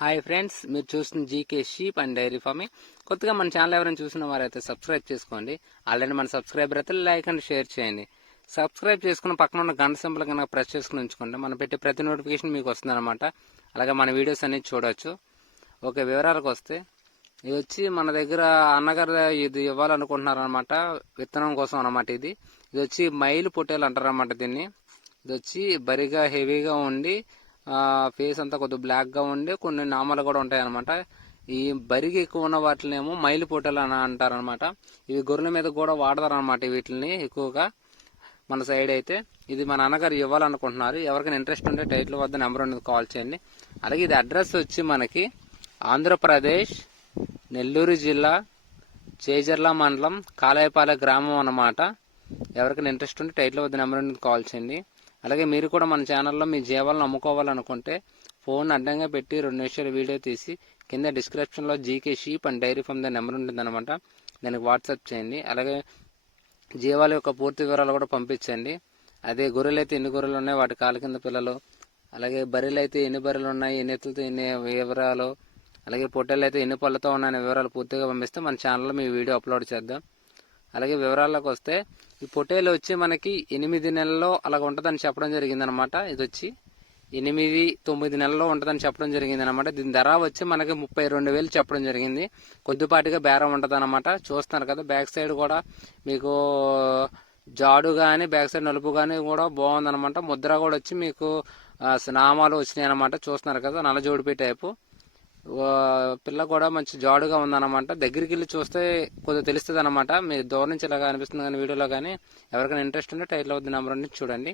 Hi friends మీరు చూస్తున్న GK sheep and dairy farming కొత్తగా మన ఛానల్ ఎవరైనా చూసిన వారైతే సబ్స్క్రైబ్ చేసుకోండి. ఆల్రెడీ మన సబ్స్క్రైబర్ అయితే లైక్ అండ్ షేర్ చేయండి. సబ్స్క్రైబ్ చేసుకున్న పక్కన ఉన్న గంట సింపుల్ కనుక ప్రెస్ చేసుకుని ఉంచుకోండి. మనం పెట్టే ప్రతి నోటిఫికేషన్ మీకు వస్తుందన్నమాట. అలాగే మన వీడియోస్ అనేది చూడవచ్చు ఓకే వివరాలకు వస్తే ఇది వచ్చి మన దగ్గర అన్నగారు ఇది ఇవ్వాలనుకుంటున్నారనమాట విత్తనం కోసం అనమాట ఇది. ఇది వచ్చి మైలు పొట్టేలు అంటారనమాట దీన్ని. ఇది వచ్చి బరిగా హెవీగా ఉండి ఫేస్ అంతా కొద్దిగా బ్లాక్గా ఉండి కొన్ని నామాలు కూడా ఉంటాయి అనమాట ఈ బరిగి ఎక్కువ ఉన్న వాటినేమో మైలు పొట్టేలు అని అంటారనమాట ఇవి గొర్రెల మీద కూడా వాడతారనమాట వీటిని ఎక్కువగా మన సైడ్ అయితే. ఇది మా నాన్నగారు ఇవ్వాలనుకుంటున్నారు. ఎవరికైనా ఇంట్రెస్ట్ ఉంటే టైటిల్ వద్ద నెంబర్ ఉన్నది కాల్ చేయండి. అలాగే ఇది అడ్రస్ వచ్చి మనకి ఆంధ్రప్రదేశ్ నెల్లూరు జిల్లా చేజర్ల మండలం కాలాయపాలె గ్రామం అన్నమాట. ఎవరికైనా ఇంట్రెస్ట్ ఉంటే టైటిల్ వద్ద నెంబర్ ఉన్నది కాల్ చేయండి. అలాగే మీరు కూడా మన ఛానల్లో మీ జీవాలను అమ్ముకోవాలనుకుంటే ఫోన్ అడ్డంగా పెట్టి రెండు నిమిషాలు వీడియో తీసి కింద డిస్క్రిప్షన్లో GK sheep and dairy farm the number ఉంటుందన్నమాట. దానికి వాట్సాప్ చేయండి. అలాగే జీవాల యొక్క పూర్తి వివరాలు కూడా పంపించండి. అదే గొర్రెలు అయితే ఎన్ని గొర్రెలు ఉన్నాయి వాటి కాలు కింద పిల్లలు అలాగే బర్రెలు అయితే ఎన్ని బర్రెలు ఉన్నాయి ఎన్ని ఎత్తులతో ఎన్ని వివరాలు అలాగే పొట్టెలు అయితే ఎన్ని పళ్ళతో ఉన్నాయనే వివరాలు పూర్తిగా పంపిస్తే మన ఛానల్లో మీ వీడియో అప్లోడ్ చేద్దాం. అలాగే వివరాల్లోకి వస్తే ఈ పొటేలు వచ్చి మనకి ఎనిమిది నెలల్లో అలాగ ఉంటుందని చెప్పడం జరిగిందనమాట ఇది వచ్చి ఎనిమిది తొమ్మిది నెలల్లో ఉంటుందని చెప్పడం జరిగింది అనమాట దీని ధర వచ్చి మనకి ముప్పై రెండు వేలు చెప్పడం జరిగింది. కొద్దిపాటిగా బేరం ఉంటుంది అనమాట చూస్తున్నారు కదా బ్యాక్ సైడ్ కూడా మీకు జాడు కానీ బ్యాక్ సైడ్ నలుపు కానీ కూడా బాగుందనమాట ముద్ర కూడా వచ్చి మీకు స్నామాలు నామాలు వచ్చినాయి అనమాట చూస్తున్నారు కదా నల్ల టైపు. పిల్ల కూడా మంచి జాడుగా ఉందన్నమాట. దగ్గరికి వెళ్ళి చూస్తే కొద్దిగా తెలుస్తుంది అనమాట మీరు దూరం నుంచి ఇలాగా అనిపిస్తుంది కానీ వీడియోలో కానీ ఎవరికైనా ఇంట్రెస్ట్ ఉంటే టైటిల్ వద్ద నెంబర్ ఉండి చూడండి.